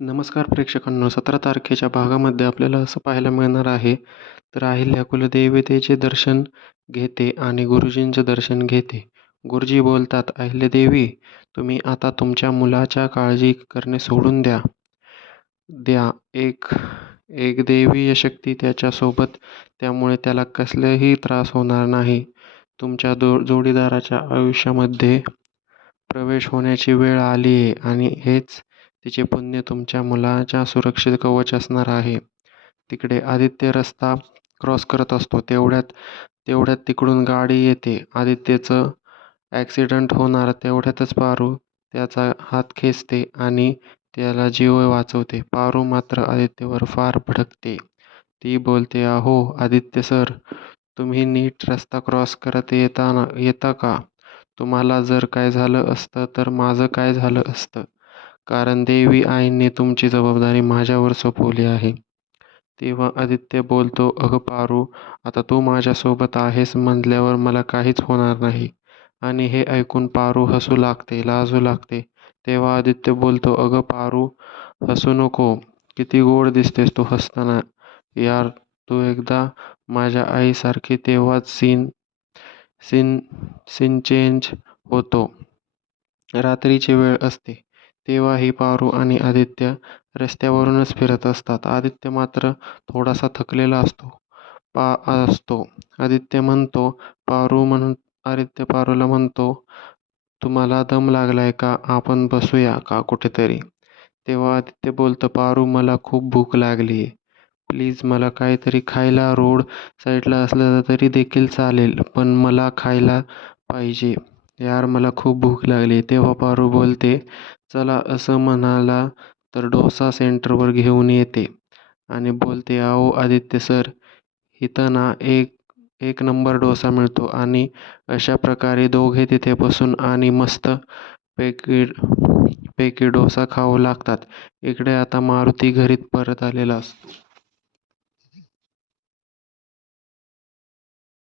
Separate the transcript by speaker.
Speaker 1: नमस्कार प्रेक्षकांनो. सतरा तारखेच्या भागामध्ये आपल्याला असं पाहायला मिळणार आहे. तर अहिल्या कुलदेवतेचे दर्शन घेते आणि गुरुजींचं दर्शन घेते. गुरुजी बोलतात अहिल्यादेवी तुम्ही आता तुमच्या मुलाच्या काळजी करणे सोडून द्या. द्या. एक एक देवीय शक्ती त्याच्यासोबत त्यामुळे त्याला कसलेही त्रास होणार नाही. तुमच्या दो जोडीदाराच्या आयुष्यामध्ये प्रवेश होण्याची वेळ आली आहे आणि हेच तिचे पुण्य तुमच्या मुलाच्या सुरक्षित कवच असणार आहे. तिकडे आदित्य रस्ता क्रॉस करत असतो. तेवढ्यात तेवढ्यात तिकडून गाडी येते. आदित्यचं ॲक्सिडंट होणार. तेवढ्यातच पारू त्याचा हात खेचते आणि त्याला जीव वाचवते. पारू मात्र आदित्यवर फार भडकते. ती बोलते अहो आदित्य सर तुम्ही नीट रस्ता क्रॉस करत येताना येता का? तुम्हाला जर काय झालं असतं तर माझं काय झालं असतं? कारण देवी आईने तुमची जबाबदारी माझ्यावर सोपवली आहे. तेव्हा आदित्य बोलतो अगं पारू आता तू माझ्यासोबत आहेस म्हटल्यावर मला काहीच होणार नाही. आणि हे ऐकून पारू हसू लागते लाजू लागते. तेव्हा आदित्य बोलतो अगं पारू हसू नको. किती गोड दिसतेस तू हसताना. यार तू एकदा माझ्या आईसारखी तेव्हाच सीन सीन सीन चेंज होतो. रात्रीची वेळ असते. तेव्हाही पारू आणि आदित्य रस्त्यावरूनच फिरत असतात. आदित्य मात्र थोडासा थकलेला असतो पा असतो. आदित्य म्हणतो पारू म्हणून आदित्य पारूला म्हणतो तुम्हाला दम लागलाय का? आपण बसूया का कुठेतरी तेव्हा आदित्य बोलतं पारू मला खूप भूक लागली आहे. प्लीज मला काहीतरी खायला रोड साईडला असलं तरी देखील चालेल पण मला खायला पाहिजे. यार मला खूप भूक लागली. तेव्हा पारू बोलते चला असं म्हणाला तर डोसा सेंटरवर घेऊन येते. आणि बोलते अहो आदित्य सर इथं ना एक एक नंबर डोसा मिळतो आणि अशा प्रकारे दोघे तिथे बसून आणि मस्त पैकी पैकी डोसा खाऊ लागतात. इकडे आता मारुती घरीत परत आलेला असतो.